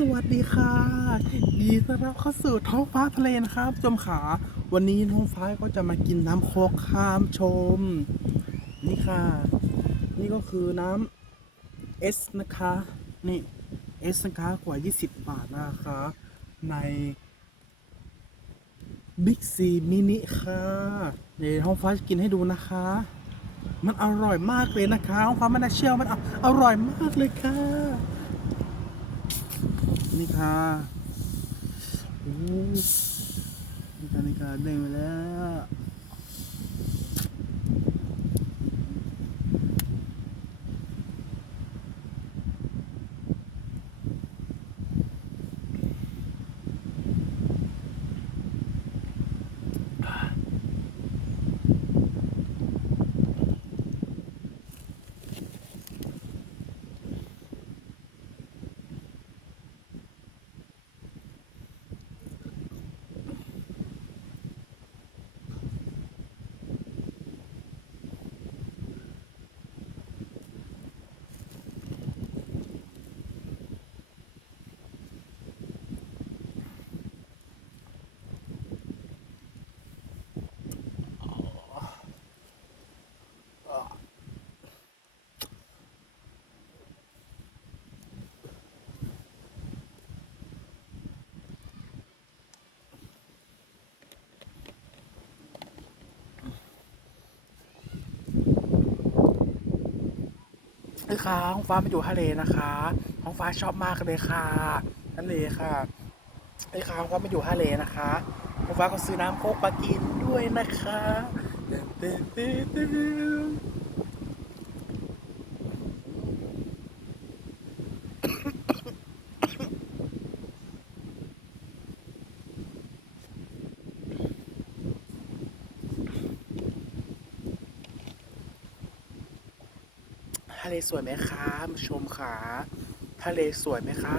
สวัสดีค่ะยินดีต้อนรับเข้าสู่ท้องฟ้าทะเลนะครับผู้ชมขา วันนี้ท้องฟ้าก็จะมากินน้ำโคกข้ามชม นี่ค่ะ นี่ก็คือน้ำเอสนะคะ นี่เอสนะคะกว่า 20 บาทนะคะ ในบิ๊กซีมินิค่ะเดี๋ยวท้องฟ้าจะกินให้ดูนะคะ มันอร่อยมากเลยนะคะท้องฟ้าไม่น่าเชื่อมันออร่อยมากเลยค่ะ นี่ค่ะโอ้นี่ค่ะนี่ค่ะเด้งไปแล้ว นี่ค่ะห้องฟ้ามาอยู่ทะเลนะคะห้องฟ้าชอบมากเลยค่ะทะเลค่ะไอ้ค่ะห้องฟ้ามาอยู่ทะเลนะคะห้องฟ้าก็ซื้อน้ำโคกมากินด้วยนะคะเต้นเต้นเต้นเต้น ทะเลสวยไหมคะผู้ชมขาทะเลสวยไหมคะ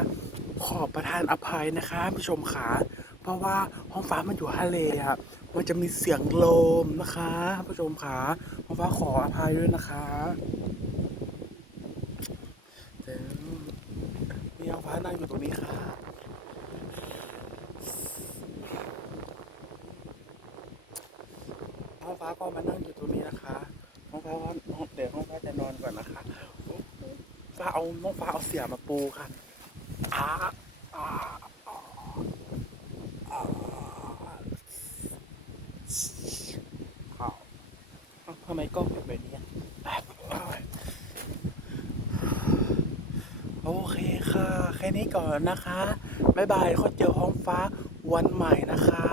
ขอประทานอภัยนะคะผู้ชมขาเพราะว่าห้องฟ้ามันอยู่ทะเลอะมันจะมีเสียงลมนะคะผู้ชมขาห้องฟ้าขออภัยด้วยนะคะเดี๋ยวนี่ห้องฟ้านั่งอยู่ตรงนี้ค่ะห้องฟ้าก็มานั่งอยู่ตรงนี้นะคะห้องฟ้า น้องฟ้าเอาเสียมาปูค่ะอ้าอ้าอาทำไมกล้องเป็นแบบนี้โอเคค่ะ แค่นี้ก่อนนะคะ บ๊ายบายเขาเจอห้องฟ้าวันใหม่นะคะ